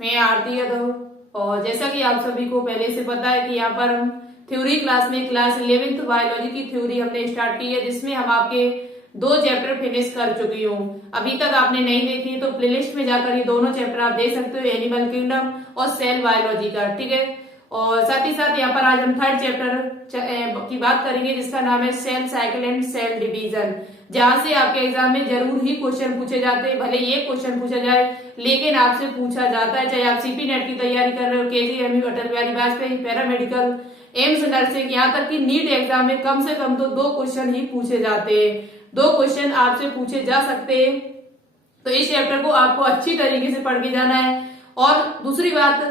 मैं आरती यादव। और जैसा कि आप सभी को पहले से पता है कि यहाँ पर हम थ्योरी क्लास में क्लास 11th बायोलॉजी की थ्योरी हमने स्टार्ट की है, जिसमें हम आपके 2 चैप्टर फिनिश कर चुकी हूँ। अभी तक आपने नहीं देखी तो प्लेलिस्ट में जाकर ये दोनों चैप्टर आप देख सकते हो, एनिमल किंगडम और सेल बायोलॉजी का। ठीक है, और साथ ही साथ यहाँ पर आज हम 3rd चैप्टर की बात करेंगे, जिसका नाम है cell cycle and cell division, जहां से आपके एग्जाम में जरूर ही क्वेश्चन पूछे जाते हैं। भले ये क्वेश्चन पूछा जाए लेकिन आपसे पूछा जाता है, चाहे आप सीपी नेट की तैयारी कर रहे हो, KGMU, Atal Bihari Vajpayee, paramedical, AIIMS nursing, यहाँ तक कि नीट एग्जाम में कम से कम तो 2 क्वेश्चन ही पूछे जाते हैं। 2 क्वेश्चन आपसे पूछे जा सकते हैं, तो इस चैप्टर को आपको अच्छी तरीके से पढ़ के जाना है। और दूसरी बात,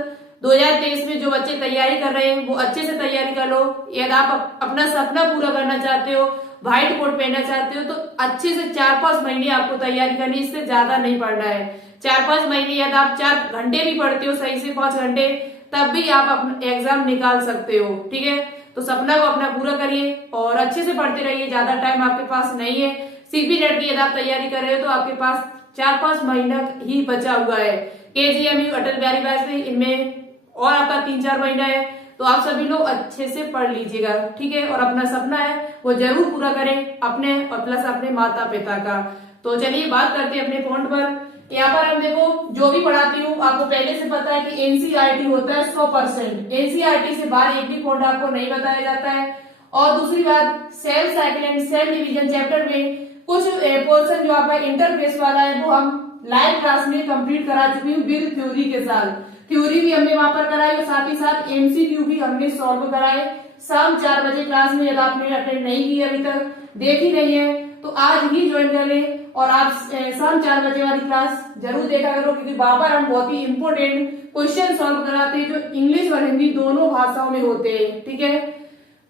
2023 में जो बच्चे तैयारी कर रहे हैं वो अच्छे से तैयारी कर लो। यदि आप अपना सपना पूरा करना चाहते हो, व्हाइट कोट पहनना चाहते हो, तो अच्छे से 4-5 महीने आपको तैयारी करनी, इससे ज्यादा नहीं पढ़ना है। 4-5 महीने, यदि आप 4 घंटे भी पढ़ते हो सही से, 5 घंटे, तब भी आप अपना एग्जाम निकाल सकते हो। ठीक है, तो सपना को अपना पूरा करिए और अच्छे से पढ़ते रहिए। ज्यादा टाइम आपके पास नहीं है। सीपी नेट की यदि आप तैयारी कर रहे हो तो आपके पास 4-5 महीना ही बचा हुआ है। केजीएमयू, अटल बिहारी वाजपेयी, इनमें और आपका 3-4 महीना है। तो आप सभी लोग अच्छे से पढ़ लीजिएगा। ठीक है, और अपना सपना है वो जरूर पूरा करें, अपने और प्लस अपने माता पिता का। तो चलिए बात करते हैं अपने पॉइंट पर। यहाँ पर हम देखो, जो भी पढ़ाती हूँ आपको पहले से पता है कि एनसीईआरटी होता है 100%। एनसीईआरटी से बाहर एक भी पॉइंट आपको नहीं बताया जाता है। और दूसरी बात, cell cycle and cell division chapter में कुछ पोर्शन जो आपका इंटरफेस वाला है वो हम लाइव क्लास में कंप्लीट करा चुकी हूँ विद थ्योरी के साथ। थ्योरी भी हमने वहां पर कराई और साथ ही साथ एमसीक्यू भी हमने सॉल्व कराए शाम 4 बजे क्लास में। यदि आपने अटेंड नहीं की अभी तक, देखी नहीं है, तो आज ही ज्वाइन कर ले और आप शाम 4 बजे वाली क्लास जरूर देखा करो, क्योंकि वहां पर हम बहुत ही इंपोर्टेंट क्वेश्चन सॉल्व कराते हैं जो इंग्लिश और हिंदी दोनों भाषाओं में होते हैं। ठीक है,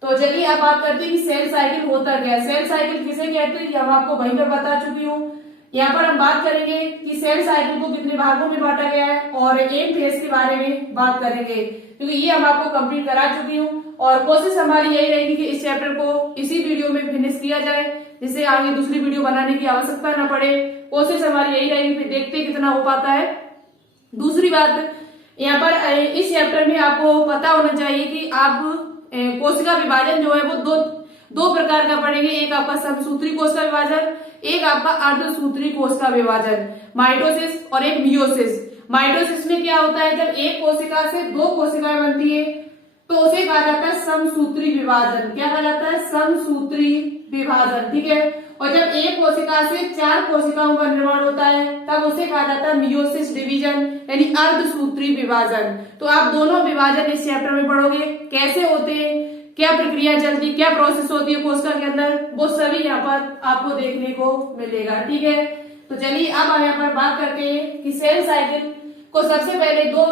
तो चलिए आप बात करते हैं कि सेल साइकिल होता क्या है। सेल साइकिल किसे कहते हैं हम आपको वहीं पर बता चुकी हूँ। यहाँ पर हम बात करेंगे कि सेल साइकिल को कितने भागों में बांटा गया है और एक फेज के बारे में बात करेंगे, क्योंकि ये हम आपको कंप्लीट करा चुकी हूँ। और कोशिश हमारी यही रहेगी कि इस चैप्टर को इसी वीडियो में फिनिश किया जाए, जिससे आगे दूसरी वीडियो बनाने की आवश्यकता न पड़े। कोशिश हमारी यही रहेगी, फिर देखते कितना हो पाता है। दूसरी बात, यहाँ पर इस चैप्टर में आपको पता होना चाहिए कि आप कोशिका विभाजन जो है वो दो प्रकार का पढ़ेंगे। एक आपका समसूत्री कोश का विभाजन, एक आपका अर्धसूत्री कोश का विभाजन, माइटोसिस और एक मियोसिस। माइटोसिस में क्या होता है, जब एक कोशिका से 2 कोशिकाएं बनती है तो उसे कहा जाता है समसूत्री विभाजन। क्या कहा जाता है? समसूत्री विभाजन। ठीक है, और जब एक कोशिका से 4 कोशिकाओं का निर्माण होता है तब उसे कहा जाता है मियोसिस डिवीजन, यानी अर्धसूत्री विभाजन। तो आप दोनों विभाजन इस चैप्टर में पढ़ोगे, कैसे होते हैं, क्या प्रक्रिया चलती, क्या प्रोसेस होती है कोशिका के अंदर, वो सभी यहाँ पर आपको देखने को मिलेगा। ठीक है, तो चलिए अब हम यहाँ पर बात करते हैं कि सेल साइकिल को सबसे पहले दो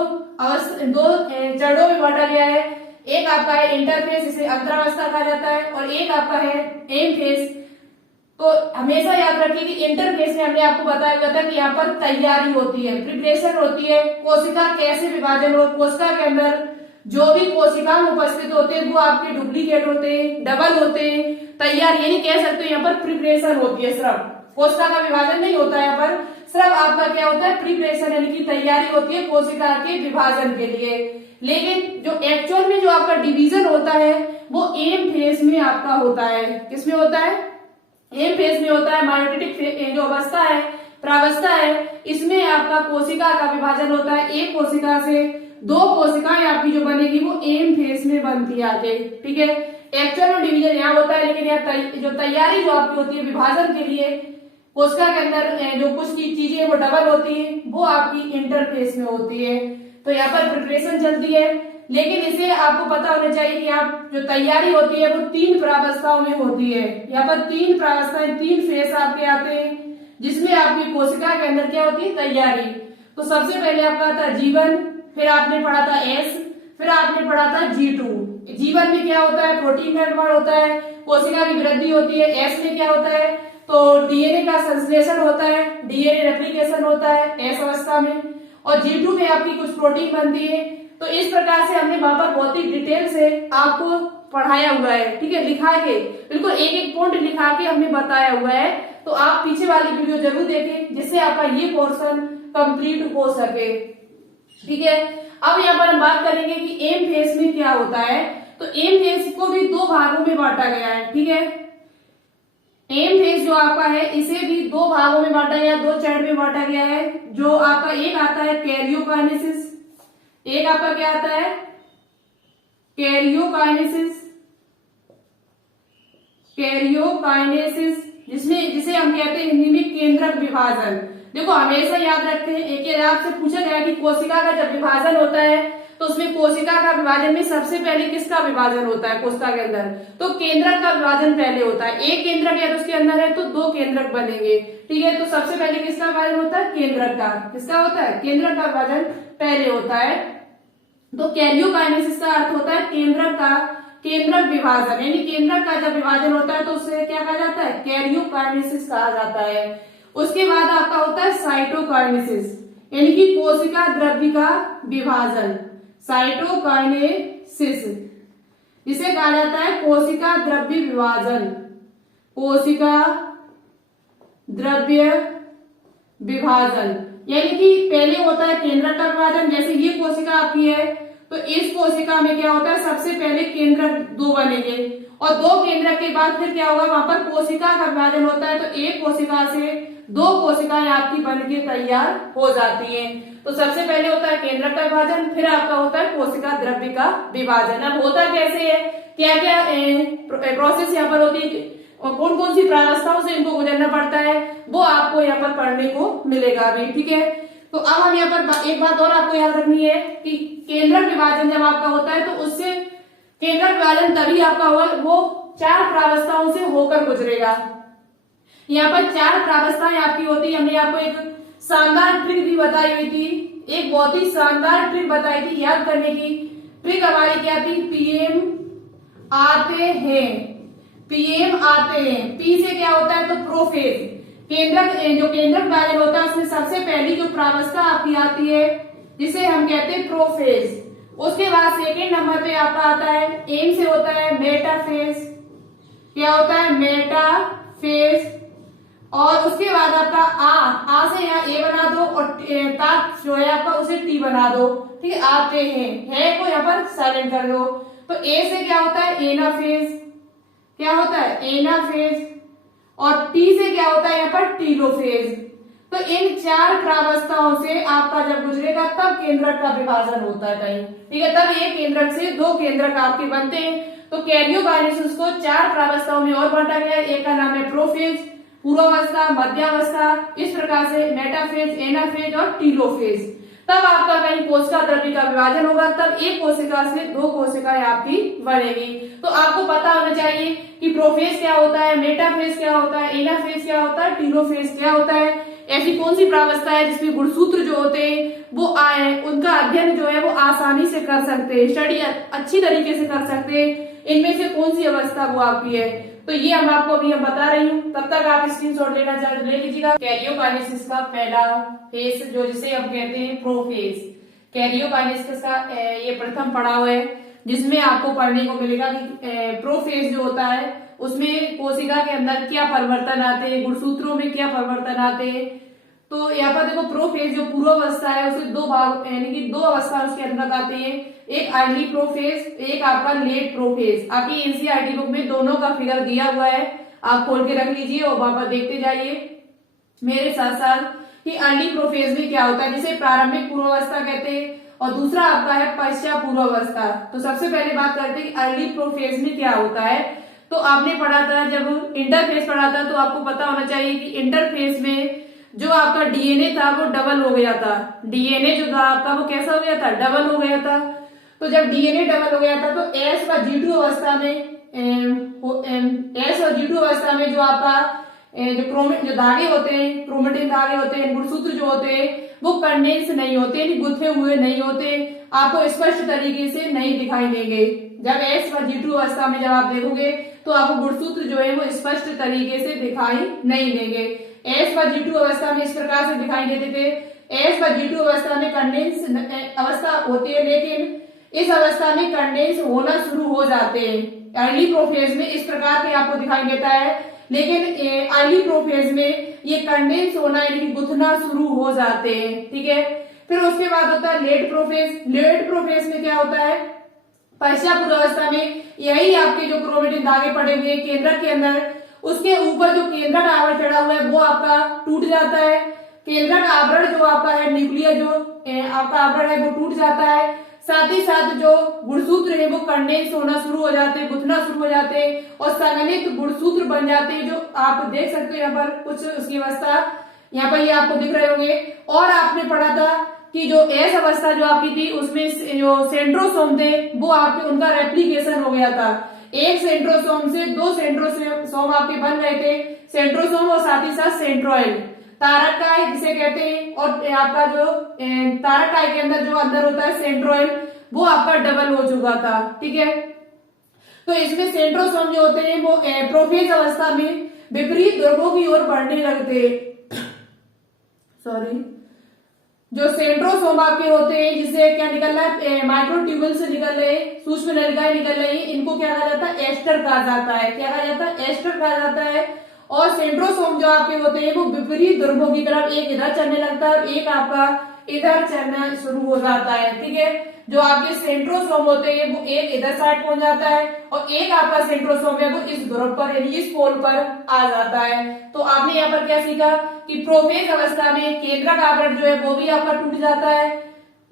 चरणों में बांटा गया है। एक आपका है इंटरफेस, इसे अंतरावस्था कहा जाता है, और एक आपका है एम फेज। तो हमेशा याद रखिए कि इंटरफेस में हमने आपको बताया गया था कि यहाँ पर तैयारी होती है, प्रिपरेशन होती है, कोशिका कैसे विभाजन हो, कोशिका के अंदर जो भी कोशिका उपस्थित होते हैं वो आपके डुप्लीकेट होते हैं, डबल होते हैं, तैयार, यानी कह सकते हो यहाँ पर प्रिपरेशन होती है। सिर्फ कोशिका का विभाजन नहीं होता है, यहाँ पर सिर्फ आपका क्या होता है, प्रिपरेशन, यानी कि तैयारी होती है कोशिका के विभाजन के लिए। लेकिन जो एक्चुअल में जो आपका डिवीजन होता है वो एम फेज में आपका होता है। किसमें होता है? एम फेज में होता है। मायोटिक जो अवस्था है, प्रावस्था है, इसमें आपका कोशिका का विभाजन होता है। एक कोशिका से 2 कोशिकाएं आपकी जो बनेगी वो एम फेज में बनती है आगे। ठीक है, एक्चुअल में डिवीजन यहाँ होता है, लेकिन यहाँ जो तैयारी जो आपकी होती है विभाजन के लिए कोशिका के अंदर जो कुछ चीजें वो डबल होती है, वो आपकी इंटरफेस में होती है। तो यहाँ पर प्रिपरेशन चलती है, लेकिन इसे आपको पता होना चाहिए कि आप जो तैयारी होती है वो 3 प्रावस्थाओं में होती है। यहाँ पर 3 प्रावस्थाएं, 3 फेज आपके आते हैं, जिसमें आपकी कोशिका के अंदर क्या होती है, तैयारी। तो सबसे पहले आपका आता है जीवन, फिर आपने पढ़ा था एस, फिर आपने पढ़ा था G2। जीवन में क्या होता है, प्रोटीन का निर्माण होता है, कोशिका की वृद्धि होती है। एस में क्या होता है, तो डीएनए का संश्लेषण होता है, डीएनए रेप्लिकेशन होता है एस अवस्था में। और G2 में आपकी कुछ प्रोटीन बनती है। तो इस प्रकार से हमने वहां पर बहुत ही डिटेल से आपको पढ़ाया हुआ है। ठीक है, लिखा के बिल्कुल एक एक पॉइंट लिखा के हमने बताया हुआ है। तो आप पीछे वाली वीडियो जरूर देखें, जिससे आपका ये पोर्शन कंप्लीट हो सके। ठीक है। अब यहाँ पर हम बात करेंगे कि एम फेज में क्या होता है। तो एम फेज को भी दो भागों में बांटा गया है। ठीक है, एम फेज जो आपका है इसे भी दो भागों में बांटा गया, दो चरण में बांटा गया है। जो आपका एक आता है कैरियोकाइनेसिस, एक आपका क्या आता है कैरियोकाइनेसिस, कैरियोकाइनेसिस जिसे हम कहते हैं हिंदी में केंद्रक विभाजन। देखो हमेशा याद रखते हैं, एक आपसे पूछा गया कि कोशिका का जब विभाजन होता है तो उसमें कोशिका का विभाजन में सबसे पहले किसका विभाजन होता है कोशिका के अंदर, तो केंद्रक का विभाजन पहले होता है। एक केंद्रक या तो उसके अंदर है तो दो केंद्रक बनेंगे। ठीक है, तो सबसे पहले किसका विभाजन होता है, केंद्रक का। किसका होता है, केंद्रक का विभाजन पहले होता है। तो कैरियोकाइनेसिस का अर्थ होता है केंद्रक का, केंद्रक विभाजन, यानी केंद्रक का जब विभाजन होता है तो उसे क्या कहा जाता है, कैरियोकाइनेसिस कहा जाता है। उसके बाद आपका होता है साइटोकाइनेसिस, यानी कि कोशिका द्रव्य का विभाजन, साइटोकाइनेसिस जिसे कहा जाता है कोशिका द्रव्य विभाजन, कोशिका द्रव्य विभाजन। यानी कि पहले होता है केंद्रक का विभाजन, जैसे ये कोशिका आपकी है तो इस कोशिका में क्या होता है, सबसे पहले केंद्रक दो बनेंगे और दो केंद्रक के बाद फिर क्या होगा, वहां पर कोशिका का विभाजन होता है। तो एक कोशिका से दो कोशिकाएं आपकी बनके तैयार हो जाती हैं। तो सबसे पहले होता है केंद्रक का विभाजन, फिर आपका होता है कोशिका द्रव्य का विभाजन। अब होता कैसे है, क्या क्या प्रोसेस यहाँ पर होती है और कौन कौन सी प्रावस्थाओं से इनको गुजरना पड़ता है, वो आपको यहाँ पर पढ़ने को मिलेगा अभी। ठीक है, तो अब हम यहाँ पर एक बात और आपको याद रखनी है कि केंद्रक विभाजन जब आपका होता है तो उससे केंद्रक विभाजन तभी आपका होगा, वो चार प्रावस्थाओं से होकर गुजरेगा। यहाँ पर चार प्रावस्थाएं आपकी होती है। हमने आपको एक शानदार ट्रिक भी बताई हुई थी, एक बहुत ही शानदार ट्रिक बताई थी याद करने की। ट्रिक हमारी क्या थी, पीएम आते हैं, पीएम आते हैं। पी से क्या होता है, तो प्रोफेज, केंद्रक जो केंद्रक विभाजन होता है उसमें सबसे पहली जो प्रावस्था आपकी आती है जिसे हम कहते हैं प्रोफेज। उसके बाद सेकेंड नंबर पे आपका आता है एम से होता है मेटाफेज, क्या होता है मेटाफेज। और उसके बाद आपका आ से यहाँ ए बना दो और ता जो है आपका उसे टी बना दो। ठीक है, आते हैं, है को यहाँ पर साइलेंट कर दो। तो ए से क्या होता है एनाफेज, क्या होता है एनाफेज। और टी से क्या होता है यहाँ पर टीलोफेज। तो इन चार प्रावस्थाओं से आपका जब गुजरेगा तब केंद्रक का विभाजन होता है कहीं। ठीक है, तब एक केंद्रक से दो केंद्रक आपके बनते हैं। तो कैरियोकाइनेसिस को चार प्रावस्थाओं में और बांटा गया है। एक का नाम है प्रोफेज, पूर्वावस्था, मध्यावस्था, इस प्रकार से मेटाफेज, एनाफेज और टीलोफेज। तब आपका कहीं कोशिका द्रव्य का विभाजन होगा, तब एक कोशिका से दो कोशिकाएं आपकी बनेगी। तो आपको पता होना चाहिए कि प्रोफेज क्या होता है, मेटाफेज क्या होता है, एनाफेज क्या होता है, टीलोफेज क्या होता है। ऐसी कौन सी प्रावस्था है जिसमें गुणसूत्र जो होते हैं वो आए, उनका अध्ययन जो है वो आसानी से कर सकते हैं, स्टडी अच्छी तरीके से कर सकते हैं। इनमें से कौन सी अवस्था वो आपकी है, तो ये हम आपको अभी हम बता रही हूँ। तब तक आप स्क्रीनशॉट लेना चाहे ले लीजिएगा। कैरियोकाइनेसिस का पहला फेज जो जिसे हम कहते हैं प्रोफेज, कैरियोकाइनेसिस का ये प्रथम पड़ाव है जिसमें आपको पढ़ने को मिलेगा कि प्रोफेज जो होता है उसमें कोशिका के अंदर क्या परिवर्तन आते हैं, गुणसूत्रों में क्या परिवर्तन आते हैं। तो यहाँ पर देखो प्रोफेज जो पूर्वावस्था है उसे दो भाग यानी कि दो अवस्था उसके अंदर आती है, एक अर्ली प्रोफेज, एक आपका लेट प्रोफेज। आपकी एनसीईआरटी बुक में दोनों का फिगर दिया हुआ है, आप खोल के रख लीजिए और वहां पर देखते जाइए मेरे साथ साथ कि अर्ली प्रोफेज में क्या होता है, जिसे प्रारंभिक पूर्वावस्था कहते हैं और दूसरा आपका है पश्चात पूर्वावस्था। तो सबसे पहले बात करते हैं कि अर्ली प्रोफेज में क्या होता है। तो आपने पढ़ा था जब इंटरफेज पढ़ा था, तो आपको पता होना चाहिए कि इंटरफेज में जो आपका डीएनए था वो डबल हो गया था। डीएनए जो था आपका वो कैसा हो गया था, डबल हो गया था। तो जब डीएनए डबल हो गया था तो एस व G2 अवस्था में एस और G2 अवस्था में जो आपका जो धागे होते हैं, क्रोमेटिन धागे होते हैं, गुणसूत्र जो होते हैं वो कंडेंस नहीं होते, गुथे हुए नहीं होते, आपको स्पष्ट तरीके से नहीं दिखाई देंगे। जब एस व G2 अवस्था में जब आप देखोगे तो आपको गुणसूत्र जो है वो स्पष्ट तरीके से दिखाई नहीं देंगे। एस व G2 अवस्था में इस प्रकार से दिखाई देते थे। एस व G2 अवस्था में कंडेंस अवस्था होती है, लेकिन इस अवस्था में कंडेंस होना शुरू हो जाते हैं। अर्ली प्रोफेज में इस प्रकार के आपको दिखाई देता है, लेकिन अर्ली प्रोफेज में ये कंडेंस होना यानी कि गुथना शुरू हो जाते हैं। ठीक है, फिर उसके बाद होता है लेट प्रोफेज। लेट प्रोफेज में क्या होता है, पश्चात अवस्था में यही आपके जो क्रोमेटिन धागे पड़े हुए केंद्रक के अंदर, उसके ऊपर जो केंद्रक आवरण चढ़ा हुआ है वो आपका टूट जाता है। केंद्रक आवरण जो आपका है, न्यूक्लियर जो आपका आवरण है वो टूट जाता है। साथ ही साथ जो गुणसूत्र है वो कंडेंस होना शुरू हो जाते हैं, गुथना शुरू हो जाते हैं और संघनित गुणसूत्र बन जाते हैं, जो आप देख सकते हो यहाँ पर कुछ उसकी अवस्था यहाँ पर ये आपको दिख रहे होंगे। और आपने पढ़ा था कि जो एस अवस्था जो आपकी थी उसमें जो सेंट्रोसोम थे वो आपके उनका रेप्लिकेशन हो गया था। एक सेंट्रोसोम से दो सेंट्रोसोम आपके बन गए थे, सेंट्रोसोम और साथ ही साथ सेंट्रोइड, तारकाय जिसे कहते हैं। और आपका जो तारकाय के अंदर जो अंदर होता है सेंट्रोइड, वो आपका डबल हो चुका था, ठीक है। तो इसमें सेंट्रोसोम जो होते हैं वो प्रोफेज अवस्था में विपरीत ध्रुवों की ओर बढ़ने लगते हैं। सॉरी, जो सेंट्रोसोम आपके होते हैं जिसे क्या निकल रहा है, माइक्रोट्यूबुल से निकल रहे, सूक्ष्म नलिकाएं निकल रही है, इनको क्या कहा जाता है, एस्टर कहा जाता है। क्या कहा जाता है, एस्टर कहा जाता है। और सेंट्रोसोम जो आपके होते हैं वो विपरीत ध्रुवों की तरफ, एक इधर चलने लगता है और एक आपका इधर चलना शुरू हो जाता है, ठीक है। जो आपके सेंट्रोसोम होते हैं वो एक इधर साइड पहुंच जाता है और एक आपका सेंट्रोसोम है वो इस ध्रुव पर यानी इस पोल पर आ जाता है। तो आपने यहाँ पर क्या सीखा कि प्रोफेज अवस्था में केंद्रक आवरण जो है वो भी आपका टूट जाता है,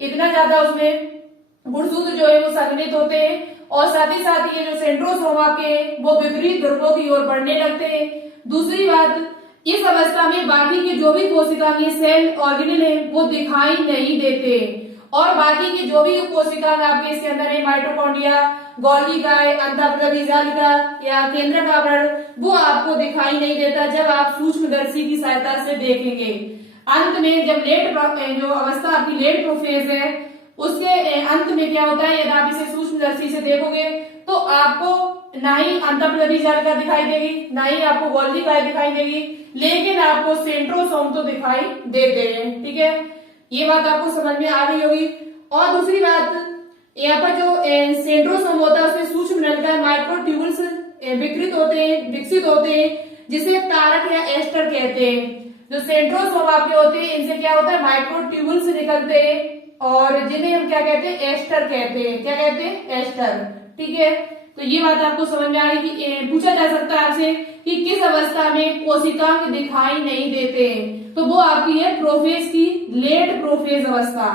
इतना ज्यादा उसमें गुणसूत्र जो है वो संघनित होते हैं और साथ ही साथ ये जो सेंट्रोसोम आपके हैं वो विपरीत ध्रुवों की ओर बढ़ने लगते हैं। दूसरी बात, इस अवस्था में बाकी के जो भी कोशिकाएं सेल ऑर्गेनेल है वो दिखाई नहीं देते और बाकी के जो भी कोशिकाएं आपके इसके अंदर है, माइटोकॉन्ड्रिया, गोल्गी काय, अंतःप्रावी जालिका या केंद्रक आवरण, वो आपको दिखाई नहीं देता जब आप सूक्ष्मदर्शी की सहायता से देखेंगे। अंत में जब लेट जो अवस्था आपकी लेट प्रोफेज है उसके अंत में क्या होता है, यदि आप इसे सूक्ष्मदर्शी से देखोगे तो आपको ना ही अंतःप्रावी जालिका दिखाई देगी, ना ही आपको गोल्गी काय दिखाई देगी, लेकिन आपको सेंट्रोसोम तो दिखाई देते हैं, ठीक है। ये बात आपको समझ में आ गई होगी। और दूसरी बात, यहाँ पर जो सेंट्रोसोम होता है उसमें सूक्ष्म नलिकाएं माइक्रोट्यूबुल्स विकसित होते हैं जिसे तारक या एस्टर कहते हैं। जो सेंट्रोसोम आपके होते हैं इनसे क्या होता है, माइक्रोट्यूबुल्स निकलते हैं और जिन्हें हम क्या कहते हैं, एस्टर कहते हैं। क्या कहते हैं, एस्टर, ठीक है। तो ये बात आपको समझ में आ गई कि पूछा जा सकता है आपसे कि किस अवस्था में कोशिकांग दिखाई नहीं देते हैं, तो वो आपकी है प्रोफेज की लेट प्रोफेज अवस्था।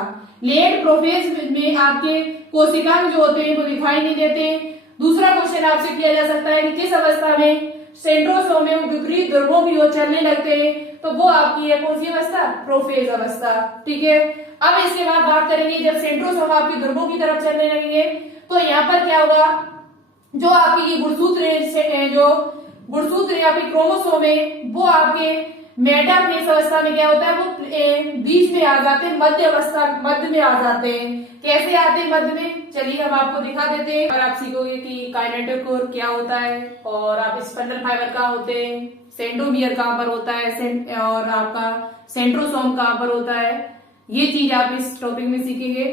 लेट प्रोफेज में आपके कोशिकांग जो होते हैं वो दिखाई नहीं देते। दूसरा क्वेश्चन आपसे किया जा सकता है कि किस अवस्था में सेंट्रोसोम में विपरीत ध्रुवों की ओर चलने लगते हैं, तो वो आपकी है कौन सी अवस्था, प्रोफेज अवस्था, ठीक है। अब इसके बाद बात करेंगे जब सेंट्रोसोम आपकी ध्रुवों की तरफ चलने लगेंगे तो यहाँ पर क्या होगा, जो आपकी ये गुणसूत्र है, जो गुणसूत्र या फिर क्रोमोसोम है वो आपके मेटाफेज अवस्था में क्या होता है, वो बीच में आ जाते हैं, मध्य में आ जाते हैं। कैसे आते हैं मध्य में, चलिए हम आपको दिखा देते हैं और आप सीखोगे कि काइनेटोकोर क्या होता है और आप स्पंडल फाइबर कहाँ होते हैं, सेंट्रोमियर कहाँ पर होता है और आपका सेंट्रोसोम कहाँ पर होता है, ये चीज आप इस टॉपिक में सीखेंगे।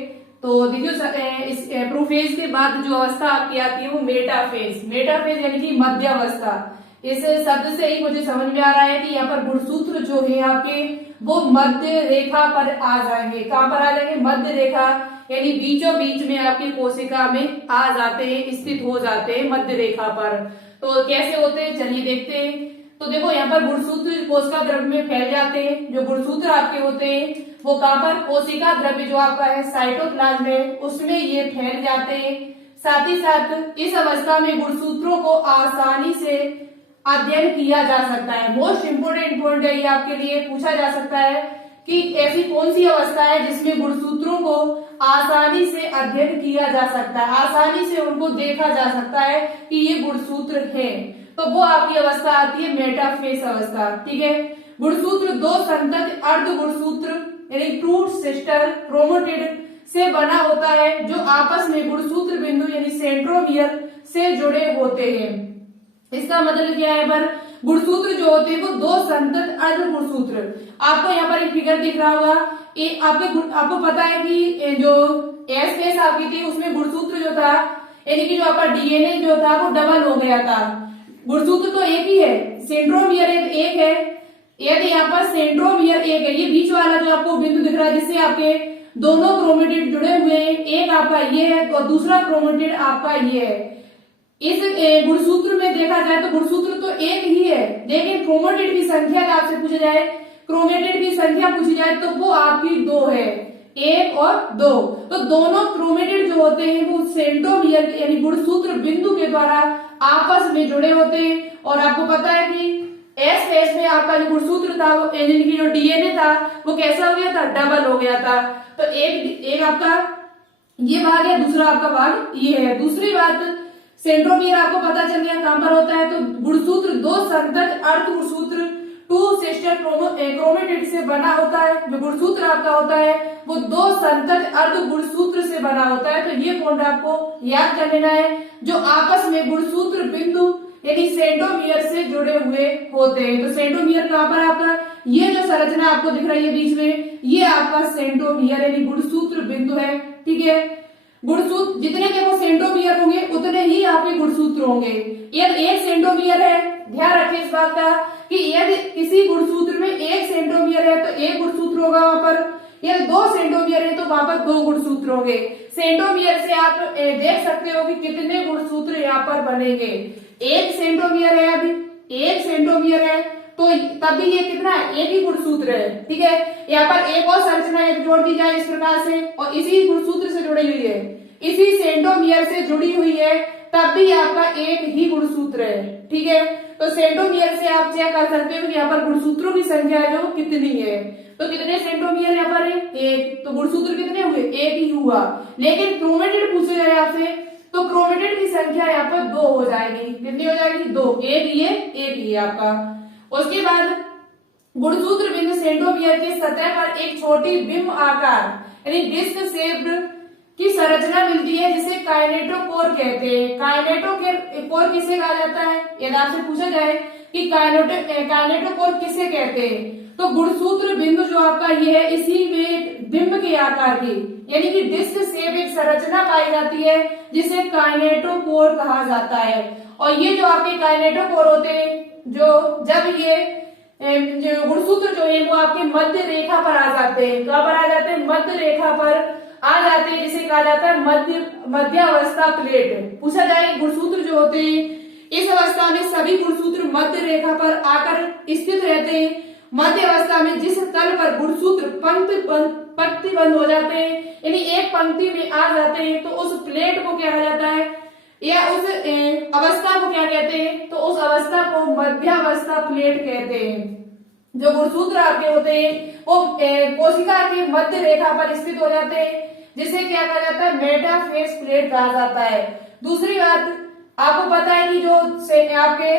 तो देखिए इस प्रोफेज के बाद जो अवस्था आपकी आती है वो मेटाफेज। मेटाफेज यानी कि मध्य अवस्था। इस शब्द से ही मुझे समझ में आ रहा है कि यहाँ पर गुणसूत्र जो है आपके वो मध्य रेखा पर आ जाएंगे। कहाँ पर आ जाएंगे, मध्य रेखा, यानी बीचों बीच में आपकी कोशिका में आ जाते हैं, स्थित हो जाते हैं मध्य रेखा पर। तो कैसे होते हैं चलिए देखते हैं। तो देखो यहाँ पर गुणसूत्र कोशिका द्रव्य में फैल जाते हैं। जो गुणसूत्र आपके होते हैं वो कहाँ पर, कोशिका द्रव्य जो आपका है साइटोप्लाज्म में, उसमें ये फैल जाते हैं। साथ ही साथ इस अवस्था में गुणसूत्रों को आसानी से अध्ययन किया जा सकता है। मोस्ट इंपोर्टेंट पॉइंट है ये आपके लिए, पूछा जा सकता है कि ऐसी कौन सी अवस्था है जिसमें गुणसूत्रों को आसानी से अध्ययन किया जा सकता है, आसानी से उनको देखा जा सकता है कि ये गुणसूत्र है, तो वो आपकी अवस्था आती है मेटाफेज अवस्था, ठीक है। गुणसूत्र दो संतत अर्ध गुणसूत्र यानी टू सिस्टर क्रोमेटिड से बना होता है जो आपस में गुणसूत्र बिंदु यानी सेंट्रोमियर से जुड़े होते हैं। इसका मतलब क्या है, पर गुणसूत्र जो होते हैं वो दो संतत अर्ध गुणसूत्र, आपको यहाँ पर एक फिगर दिख रहा होगा, आपको पता है कि जो एस फेस आपकी थी उसमें गुणसूत्र जो था यानी कि जो आपका डीएनए जो था वो डबल हो गया था। गुणसूत्र तो एक ही है, सेंट्रोमियर एक है, यदि यहाँ पर सेंट्रोमियर एक है, ये बीच वाला जो आपको बिंदु दिख रहा है जिससे आपके दोनों क्रोमेटिड जुड़े हुए हैं, एक आपका ये है और दूसरा क्रोमेटिड आपका ये है। इस गुणसूत्र में देखा जाए तो गुणसूत्र तो एक ही है, लेकिन क्रोमेटिड की संख्या आपसे पूछा जाए, क्रोमेटिड की संख्या पूछी जाए तो वो आपकी 2 है, 1 और 2। तो दोनों क्रोमेटिड जो होते हैं वो सेंट्रोमियर यानी गुणसूत्र बिंदु के द्वारा आपस में जुड़े होते हैं। और आपको पता है कि एस फेज में आपका जो गुणसूत्र था वो यानी कि जो डीएनए था वो कैसा हो गया था, डबल हो गया था। तो एक आपका ये भाग है, दूसरा आपका भाग ये है। दूसरी बात, सेंट्रोमियर आपको पता चल गया कहां पर होता है, तो गुणसूत्र 2 संतत अर्ध गुणसूत्र 2 सिस्टर क्रोमेटिड से बना होता है। जो गुणसूत्र आपका होता है वो 2 संतत अर्ध गुणसूत्र से बना होता है। तो ये पॉइंट आपको याद कर लेना है, जो आपस में गुणसूत्र बिंदु यानी सेंट्रोमियर से जुड़े हुए होते हैं। तो सेंट्रोमियर कहां पर आपका, ये जो संरचना आपको दिख रही है बीच में, ये आपका सेंट्रोमियर यानी गुणसूत्र बिंदु है। ठीक है, गुणसूत्र जितने के वो सेंट्रोमियर होंगे उतने ही आपके गुणसूत्र होंगे। यदि एक सेंट्रोमियर है, ध्यान रखें इस बात का कि यदि किसी गुणसूत्र में 1 सेंट्रोमियर है तो 1 गुणसूत्र होगा वहां पर, यदि 2 सेंट्रोमियर है तो वहां पर 2 गुणसूत्र होंगे। सेंट्रोमियर से आप देख सकते हो कि कितने गुणसूत्र यहाँ पर बनेंगे। 1 सेंट्रोमियर है, अभी 1 सेंट्रोमियर है तो तभी ये कितना है, 1 ही गुणसूत्र है। ठीक है, यहाँ पर एक और संरचना जोड़ दी जाए इस प्रकार से, और इसी गुणसूत्र से जुड़ी हुई है, इसी सेंट्रोमियर से जुड़ी हुई है, तब भी आपका 1 ही गुणसूत्र है। ठीक है, तो सेंट्रोमियर से आप चेक कर सकते हो कि यहाँ पर गुणसूत्रों की संख्या जो कितनी है। तो कितने सेंट्रोमियर यहाँ पर है, 1, तो गुणसूत्र कितने हुए, 1 ही हुआ। लेकिन क्रोमेटिड पूछे गए आपसे तो क्रोमेटिड की संख्या यहाँ पर 2 हो जाएगी। कितनी हो जाएगी, 2, 1 ये 1 ही आपका। उसके बाद गुणसूत्र बिंदु सेंट्रोमियर की सतह पर एक छोटी बिंब आकार यानी डिस्क शेप्ड की संरचना मिलती है, जिसे काइनेटोकोर कहते हैं। काइनेटोकोर किसे कहा जाता है, यदि आपसे पूछा जाए कि काइनेटोकोर किसे कहते हैं, तो गुणसूत्र बिंदु जो आपका ये है, इसी में बिंब के आकार की यानी कि डिस्क शेप एक संरचना पाई जाती है, जिसे काइनेटोकोर कहा जाता है। और ये जो आपके काइनेटोकोर होते हैं, जो जब ये जो गुणसूत्र जो है वो आपके मध्य रेखा पर आ जाते हैं, कहां पर आ जाते हैं, मध्य रेखा पर आ जाते हैं, जिसे कहा जाता है मध्यावस्था प्लेट। पूछा जाए गुणसूत्र जो होते हैं इस अवस्था में सभी गुणसूत्र मध्य रेखा पर आकर स्थित रहते हैं। मध्य अवस्था में जिस तल पर गुणसूत्र पंक्तिबंद हो जाते हैं यानी एक पंक्ति में आ जाते हैं, तो उस प्लेट को क्या कहा जाता है, या उस अवस्था को क्या कहते हैं, तो उस अवस्था को मध्यावस्था प्लेट कहते हैं। जो गुणसूत्र आपके होते हैं वो कोशिका के मध्य रेखा पर स्थित हो जाते हैं, जिसे क्या कहा जाता है, मेटाफेज प्लेट कहा जाता है। दूसरी बात, आपको पता है कि जो आपके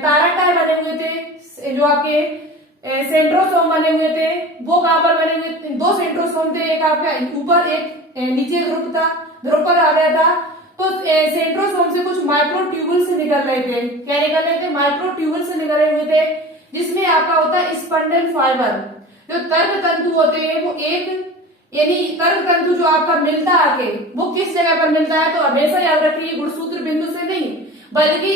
ताराटाय बने हुए थे, जो आपके सेंट्रोसोम बने हुए थे, वो कहां पर बने हुए थे, 2 सेंट्रोसोम थे, एक आपका ऊपर एक नीचे ध्रुव था, ध्रुव पर आ गया था। तो सेंट्रोसोम से कुछ माइक्रोट्यूबुल से निकल रहे थे, क्या निकल रहे थे, माइक्रोट्यूबुल से निकल रहे हुए थे, जिसमें आपका होता है स्पंडल फाइबर। जो तर्क तंतु होते हैं वो एक यानी तर्क तंतु जो आपका मिलता आके वो किस जगह पर मिलता है, तो हमेशा याद रखिए गुणसूत्र बिंदु से नहीं, बल्कि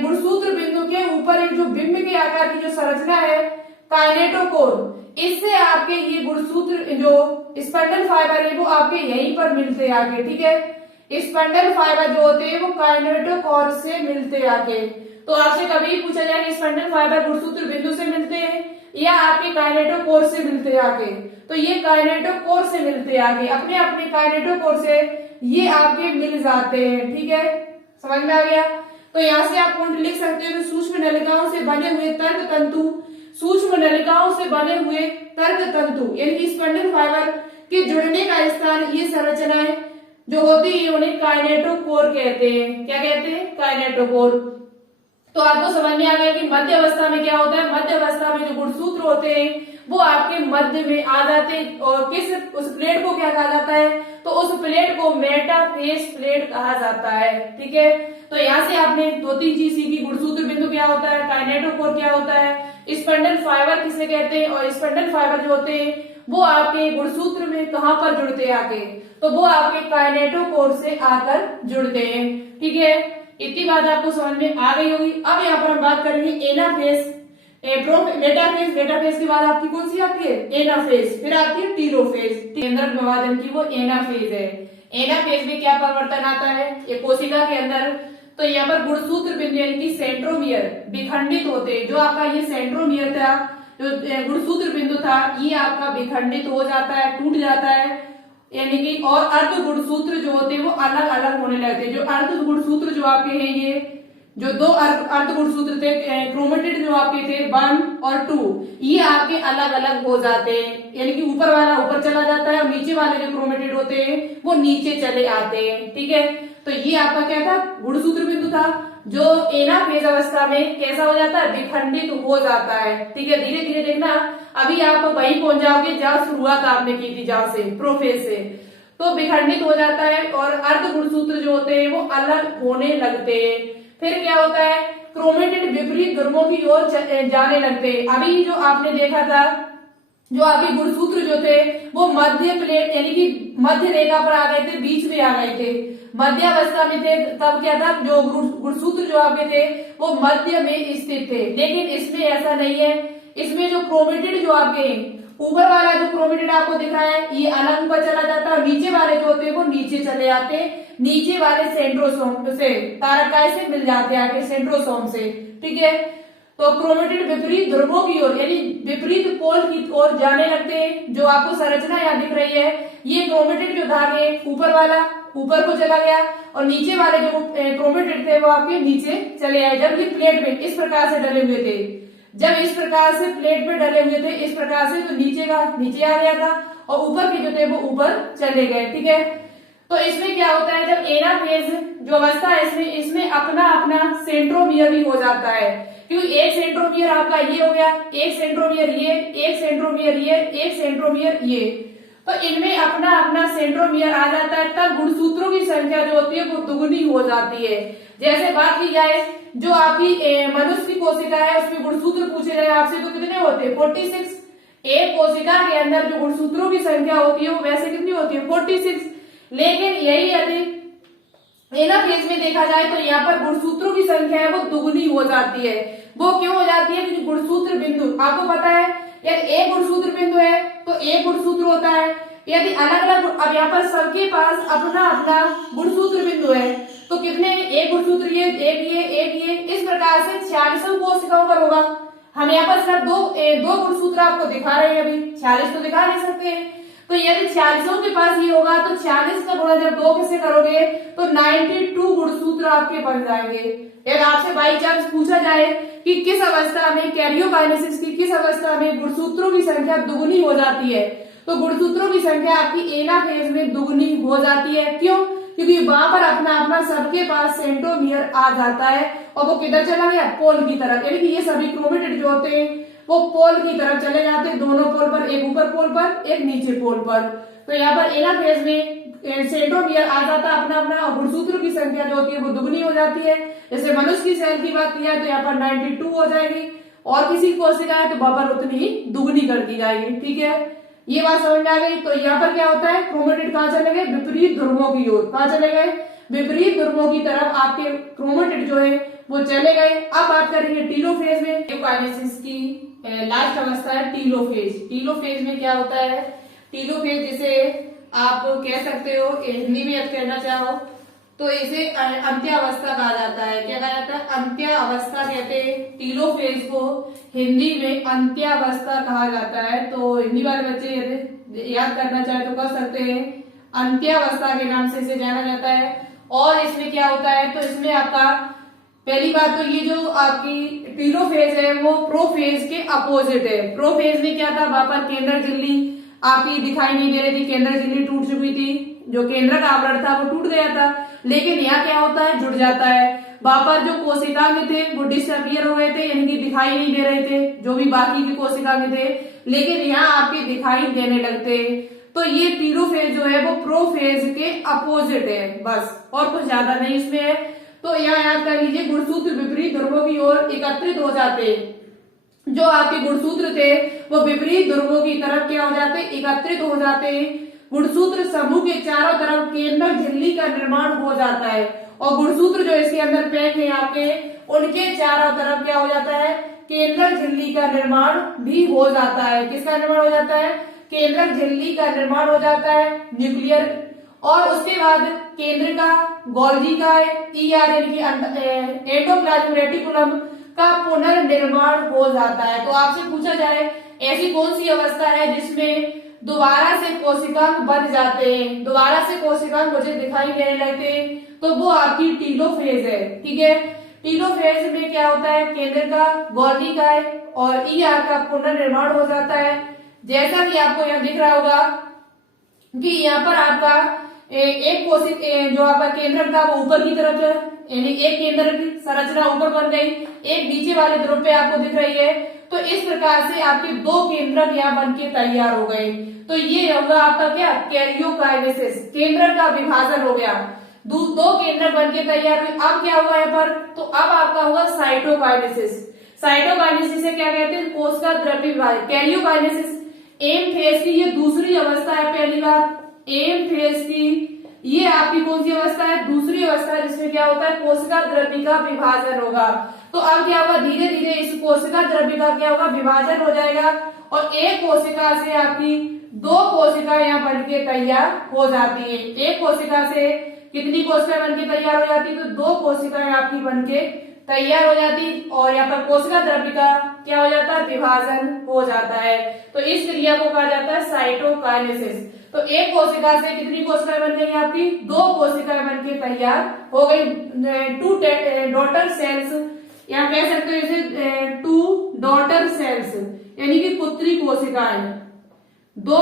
गुणसूत्र बिंदु के ऊपर एक जो बिंब के आकार की जो संरचना है काइनेटोकोर, इससे आपके ये गुणसूत्र जो स्पंडल फाइबर है वो आपके यहीं पर मिलते आके। ठीक है, स्पंडल फाइबर जो होते हैं वो काइनेटोकोर से मिलते आके। तो आपसे कभी पूछा जाए कि स्पंडल फाइबर गुणसूत्र बिंदु से मिलते हैं या आपके काइनेटोकोर से मिलते आके, तो ये काइनेटोकोर से मिलते आके, अपने अपने काइनेटोकोर से ये आपके मिल जाते हैं। ठीक है, समझ में आ गया। तो यहाँ से आप पॉइंट लिख सकते हो कि सूक्ष्म नलिकाओं से बने हुए तर्क तंतु, सूक्ष्म नलिकाओं से बने हुए तर्क तंतु यानी कि स्पंडल फाइबर के जुड़ने का स्थान, ये संरचनाएं जो होती है उन्हें काइनेटोकोर कहते हैं। क्या कहते हैं, काइनेटोकोर। तो आपको समझ में आ गया कि मध्य अवस्था में क्या होता है, मध्य अवस्था में जो गुणसूत्र होते हैं वो आपके मध्य में आ जाते हैं, और किस उस प्लेट को क्या कहा जाता है, तो उस प्लेट को मेटाफेज प्लेट कहा जाता है। ठीक है, तो यहाँ से आपने 2-3 चीज सीखी, गुणसूत्र बिंदु क्या होता है, काइनेटोकोर क्या होता है, स्पंडल फाइबर किसे कहते हैं, और स्पंडल फाइबर जो होते हैं वो आपके गुणसूत्र में कहां पर जुड़ते हैं आके, तो वो आपके काइनेटोकोर से आकर जुड़ते हैं। ठीक है, इतनी बात आपको समझ में आ गई होगी। अब यहाँ पर हम बात करेंगे एनाफेज। मेटाफेज के बाद आपकी कौन सी आती है? एनाफेज। फिर आती है टीलोफेज। केंद्रक विभाजन की वो एनाफेज है। एनाफेज में क्या परिवर्तन आता है? ये कोशिका के अंदर तो यहाँ पर गुणसूत्र बिंदु यानी कि सेंट्रोमियर विखंडित होते हैं। जो आपका ये सेंट्रोमियर था, जो गुणसूत्र बिंदु था, ये आपका विखंडित हो जाता है, टूट जाता है, यानी कि और अर्ध गुणसूत्र जो होते हैं वो अलग अलग होने लगते हैं। जो अर्ध गुणसूत्र जो आपके हैं, ये जो दो अर्ध गुणसूत्र थे क्रोमेटिड जो आपके थे 1 और 2, ये आपके अलग अलग हो जाते हैं, यानी कि ऊपर वाला ऊपर चला जाता है और नीचे वाले जो क्रोमेटिड होते हैं वो नीचे चले आते हैं। ठीक है, तो ये आपका क्या था? गुणसूत्र बिंदु था, जो एनाफेज अवस्था में कैसा हो जाता है? विखंडित हो जाता है। ठीक है, धीरे धीरे देखना, अभी आप वहीं पहुंच जाओगे जहां शुरुआत आपने की थी, जहां से प्रोफेज से। तो विखंडित हो जाता है और अर्ध गुणसूत्र जो होते हैं वो अलग होने लगते हैं। फिर क्या होता है? क्रोमेटिड विपरीत ध्रुवों की ओर जाने लगते हैं। अभी जो आपने देखा था, जो आपके गुणसूत्र जो थे वो मध्य प्लेट यानी कि मध्य रेखा पर आ गए थे, बीच में आ गए थे, मध्यावस्था में थे। तब क्या था? जो गुणसूत्र जो आपके थे वो मध्य में स्थित थे। लेकिन इसमें ऐसा नहीं है। इसमें जो क्रोमेटिड जो आपके ऊपर वाला जो क्रोमेटिड आपको दिख रहा है ये अलग ऊपर चला जाता है और नीचे वाले जो होते हैं वो नीचे चले आते हैं, नीचे वाले सेंट्रोसोम से तारकाय से मिल जाते हैं आगे सेंट्रोसोम से। ठीक है, तो क्रोमेटिड विपरीत ध्रुवों की ओर यानी विपरीत पोल की ओर जाने लगते हैं। जो आपको संरचना यहाँ दिख रही है, ये क्रोमेटिड जो धागे ऊपर वाला ऊपर को चला गया और नीचे वाले जो क्रोमेटिड थे वो आपके नीचे चले आए। जब ये प्लेट में इस प्रकार से डले हुए थे, जब इस प्रकार से प्लेट में डले हुए थे इस प्रकार से, तो नीचे का नीचे आ गया था और ऊपर के जो थे वो ऊपर चले गए। ठीक है, तो इसमें क्या होता है? जब एनाफेज जो अवस्था है इसमें अपना अपना सेंट्रोमियर भी हो जाता है, क्योंकि एक सेंट्रोमियर आपका ये हो गया, एक सेंट्रोमियर ये, एक सेंट्रोमियर ये, एक सेंट्रोमियर ये, तो इनमें अपना अपना सेंट्रोमियर आ जाता है। तब गुणसूत्रों की संख्या जो होती है वो दुगुनी हो जाती है। जैसे बात की जाए, जो आपकी मनुष्य की कोशिका है उसमें गुणसूत्र पूछे जाए आपसे तो कितने होते हैं? 46। एक कोशिका के अंदर जो गुणसूत्रों की संख्या होती है वो वैसे कितनी होती है? 46। लेकिन यही यदि एनाफेज में देखा जाए तो यहाँ पर गुणसूत्रों की संख्या है वो दुगुनी हो जाती है। वो क्यों हो जाती है? क्योंकि गुणसूत्र बिंदु आपको पता है, यदि एक गुणसूत्र बिंदु है तो एक गुणसूत्र होता है। यदि अलग अलग, अब यहाँ पर सबके पास अपना अपना गुणसूत्र बिंदु है, तो कितने? एक गुणसूत्र ये, एक ये, एक ये, इस प्रकार से 46 कोशिकाओं पर होगा। हम यहाँ पर सिर्फ दो गुणसूत्र आपको दिखा रहे हैं, अभी 46 तो दिखा नहीं सकते हैं। तो यदि 46 के पास ये होगा तो 40 का गुणा जब 2 से करोगे तो 92 गुणसूत्र आपके बन जाएंगे। यदि आपसे बाई चांस पूछा जाए कि किस अवस्था में कैरियोकाइनेसिस की किस अवस्था में गुणसूत्रों की संख्या दुगुनी हो जाती है, तो गुणसूत्रों की संख्या आपकी एनाफेज में दुगुनी हो जाती है। क्यों? क्योंकि वहां पर अपना अपना सबके पास सेंट्रोमियर आ जाता है और वो किधर चला गया? पोल की तरफ, यानी कि ये सभी क्रोमेटिड जो होते हैं वो पोल की तरफ चले जाते हैं, दोनों पोल पर, एक ऊपर पोल पर एक नीचे पोल पर। तो यहाँ पर एनाफेज में सेंट्रोमियर आ जाता है अपना अपना, और गुणसूत्रों की संख्या जो होती है वो दुगुनी हो जाती है। जैसे मनुष्य की सेल की बात किया तो यहाँ पर 92 हो जाएगी, और किसी कोशिका है तो वहां पर उतनी ही दुगुनी कर दी जाएगी। ठीक है, ये बात समझ में आ गई। तो यहाँ पर क्या होता है? क्रोमेटिड कहाँ चले गए? विपरीत ध्रुवों की ओर। कहाँ चले गए? विपरीत ध्रुवों की तरफ आपके क्रोमेटिड जो है वो चले गए। अब बात करेंगे टीलोफेज में। कैरियोकाइनेसिस की लास्ट अवस्था है टीलोफेज। टीलोफेज में क्या होता है? टीलोफेज जिसे आप कह सकते हो, हिंदी में अब कहना चाहो तो इसे अंत्यावस्था कहा जाता है। क्या कहा जाता है? अंत्यावस्था कहते हैं टीलोफेज को, हिंदी में अंत्यावस्था कहा जाता है। तो हिंदी वाले बच्चे यदि याद करना चाहे तो कर सकते हैं, अंत्यावस्था के नाम से इसे जाना जाता है। और इसमें क्या होता है? तो इसमें आपका पहली बात तो ये जो आपकी टीलोफेज है वो प्रोफेज के अपोजिट है। प्रोफेज में क्या था? वहां पर केंद्र झिल्ली आपकी दिखाई नहीं दे रही थी, केंद्र झिल्ली टूट चुकी थी, जो केंद्र का आवरण था वो टूट गया था। लेकिन यहाँ क्या होता है? जुड़ जाता है। वहां पर जो कोशिकांग थे वो डिसअपियर हो गए थे, यानी कि दिखाई नहीं दे रहे थे, जो भी बाकी के कोशिकांग थे, लेकिन यहाँ आपके दिखाई देने लगते। तो ये टीलोफेज जो है वो प्रोफेज के अपोजिट है, बस और कुछ ज्यादा नहीं इसमें है। तो यहाँ याद कर लीजिए, गुणसूत्र विपरीत ध्रुवों की ओर एकत्रित हो जाते। जो आपके गुणसूत्र थे वो विपरीत ध्रुवों की तरफ क्या हो जाते? एकत्रित हो जाते। गुणसूत्र समूह के चारों तरफ केंद्र झिल्ली का निर्माण हो जाता है, और गुणसूत्र जो इसके अंदर पैक है आपके, उनके चारों तरफ क्या हो जाता है? केंद्रक झिल्ली का निर्माण भी हो जाता है। किसका निर्माण हो जाता है? केंद्रक झिल्ली का निर्माण हो जाता है, न्यूक्लियर। और उसके बाद केंद्र का, गोल्गी का, एंडोप्लाज्मिक रेटिकुलम का पुनर्निर्माण हो जाता है। तो आपसे पूछा जाए ऐसी कौन सी अवस्था है जिसमें दोबारा से कोशिकांग बन जाते हैं, दोबारा से कोशिकांग मुझे दिखाई देने लगते हैं, तो वो आपकी टीलोफेज है। ठीक है, टीलोफेज में क्या होता है? केंद्र का, गोल्गी का और ईआर का पुनर्निर्माण हो जाता है। जैसा कि आपको यहाँ दिख रहा होगा कि यहाँ पर आपका एक कोशिक जो आपका केंद्र था वो ऊपर की तरफ है, यानी एक केंद्र की संरचना ऊपर बन गई, एक नीचे वाले ध्रुव पे आपको दिख रही है। तो इस प्रकार से आपके दो केंद्रक यहाँ बन के तैयार हो गए। तो ये होगा आपका क्या? कैरियोकाइनेसिस, केंद्रक का विभाजन हो गया, दो केंद्रक बन के तैयार हुए। अब क्या होगा यहाँ पर? तो अब आपका होगा साइटोकाइनेसिस। साइटोकाइनेसिस से क्या कहते हैं? कोश का द्रव्य विभाजन। कैरियोकाइनेसिस एम फेज की ये दूसरी अवस्था है। पहली बात एम फेज की ये आपकी कौन सी अवस्था है? दूसरी अवस्था है, जिसमें क्या होता है? कोशिका द्रव्य का विभाजन होगा। तो अब क्या होगा? धीरे धीरे इस कोशिका द्रव्य का क्या होगा? विभाजन हो जाएगा और एक कोशिका से आपकी दो कोशिका यहाँ बन के तैयार हो जाती है। एक कोशिका से कितनी कोशिकाएं बन के तैयार हो जाती है? तो दो कोशिकाएं आपकी बन के तैयार हो जाती और यहाँ पर कोशिका द्रव्य का क्या हो जाता है? विभाजन हो जाता है। तो इस क्रिया को कहा जाता है साइटोकाइनेसिस। तो एक कोशिका से कितनी कोशिकाएं बन गई? आपकी दो कोशिकाएं बन के तैयार हो गई। टू डॉटर सेल्स, यहाँ कह सकते हो इसे टू डॉटर सेल्स, यानी कि पुत्री कोशिकाएं, दो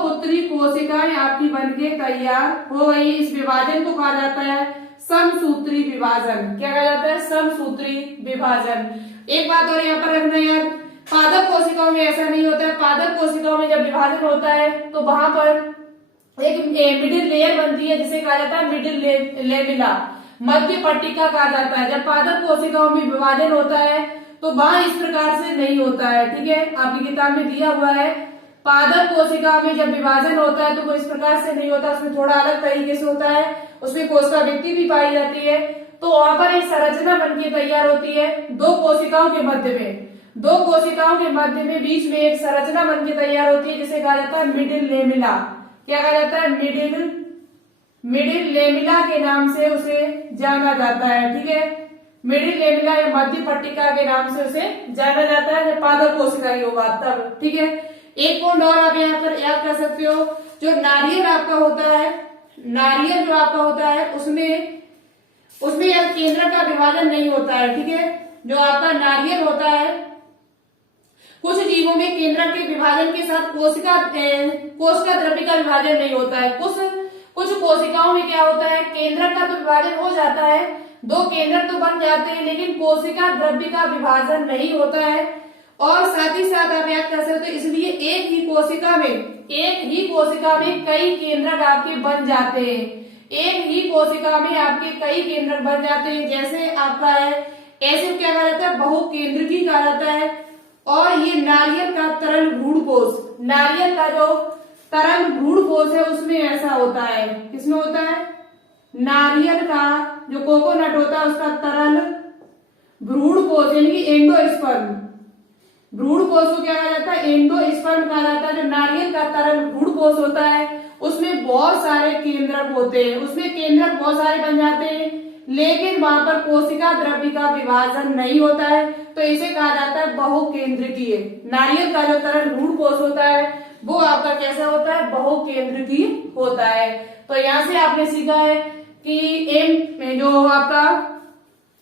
पुत्री कोशिकाएं आपकी बनके तैयार हो गई। इस विभाजन को कहा जाता है समसूत्री विभाजन। क्या कहा जाता है? समसूत्री विभाजन। एक बात और यहाँ पर रखना यार, पादप कोशिकाओं में ऐसा नहीं होता है। पादप कोशिकाओं में जब विभाजन होता है तो वहां पर एक मिडिल लेयर बनती है, जिसे कहा जाता है मिडिल लेमिला, मध्य पट्टिका कहा जाता है। जब पादप कोशिकाओं में विभाजन होता है तो वहां इस प्रकार से नहीं होता है। ठीक है, आपकी किताब में दिया हुआ है पादप कोशिका में जब विभाजन होता है तो वो इस प्रकार से नहीं होता, उसमें थोड़ा अलग तरीके से होता है। उसमें कोशिका भित्ति भी पाई जाती है। तो वहां पर एक संरचना बनके तैयार होती है दो कोशिकाओं के मध्य में, दो कोशिकाओं के मध्य में बीच में एक संरचना बनके तैयार होती है, जिसे कहा जाता है मिडिल लेमिला। क्या कहा जाता है? मिडिल लेमिला के नाम से उसे जाना जाता है। ठीक है, मिडिल लेमिला या मध्य पट्टिका के नाम से उसे जाना जाता है जब पादप कोशिका की होगा तब। ठीक है, एक पॉइंट और आप यहाँ पर याद कर सकते हो, जो नारियल आपका होता है, नारियल जो आपका होता है उसमें यार केंद्र का विभाजन नहीं होता है। ठीक है, जो आपका नारियल होता है, कुछ जीवों में केंद्र के विभाजन के साथ कोशिका द्रव्य का विभाजन नहीं होता है। कुछ कोशिकाओं में क्या होता है? केंद्र का तो विभाजन हो जाता है, दो केंद्र तो बन जाते हैं, लेकिन कोशिका द्रव्य का विभाजन नहीं होता है। और साथ ही साथ आप याद कर सकते हो, इसलिए एक ही कोशिका में कई केंद्रक आपके बन जाते हैं। एक ही कोशिका में आपके कई केंद्रक बन जाते हैं। जैसे आपका है, ऐसे क्या कहा जाता है? बहुकेंद्रकी कहा जाता है। और ये नारियल का तरल भ्रूणपोष, नारियल का जो तरल भ्रूणपोष है उसमें ऐसा होता है। किसमें होता है? नारियल का जो कोकोनट होता है उसका तरल भ्रूणपोष यानी कि एंडोस्पर्म, भ्रूणपोष को क्या कहा जाता है? एंडोस्पर्म कहा जाता है। जो नारियल का तरल भ्रूणपोष होता है उसमें बहुत सारे केंद्रक होते हैं, उसमें केंद्रक बहुत सारे बन जाते हैं, लेकिन वहां पर कोशिका द्रव्य का विभाजन नहीं होता है। तो इसे कहा जाता है बहुकेंद्रकीय। नारियल का जो तरल भ्रूणपोष होता है वो आपका कैसा होता है? बहुकेंद्रकीय होता है। तो यहाँ से आपने सीखा है कि जो आपका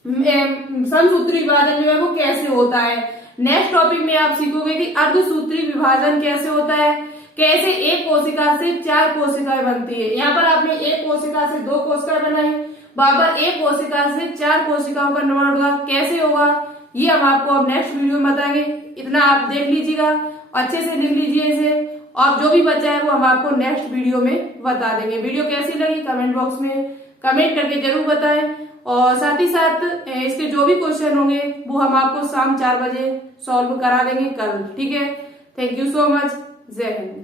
समसूत्री विभाजन जो है वो कैसे होता है। नेक्स्ट टॉपिक में आप सीखोगे कि अर्धसूत्री विभाजन कैसे होता है, कैसे एक कोशिका से चार कोशिकाएं बनती है। यहाँ पर आपने एक कोशिका से दो कोशिकाएं बनाई, वहां पर एक कोशिका से चार कोशिकाओं का निर्माण होगा। कैसे होगा ये हम आपको अब नेक्स्ट वीडियो में बताएंगे। इतना आप देख लीजिएगा, अच्छे से लिख लीजिए इसे, और जो भी बचा है वो हम आपको नेक्स्ट वीडियो में बता देंगे। वीडियो कैसी लगी कमेंट बॉक्स में कमेंट करके जरूर बताएं, और साथ ही साथ इसके जो भी क्वेश्चन होंगे वो हम आपको शाम 4 बजे सॉल्व करा देंगे कल। ठीक है, थैंक यू सो मच, जय हिंद।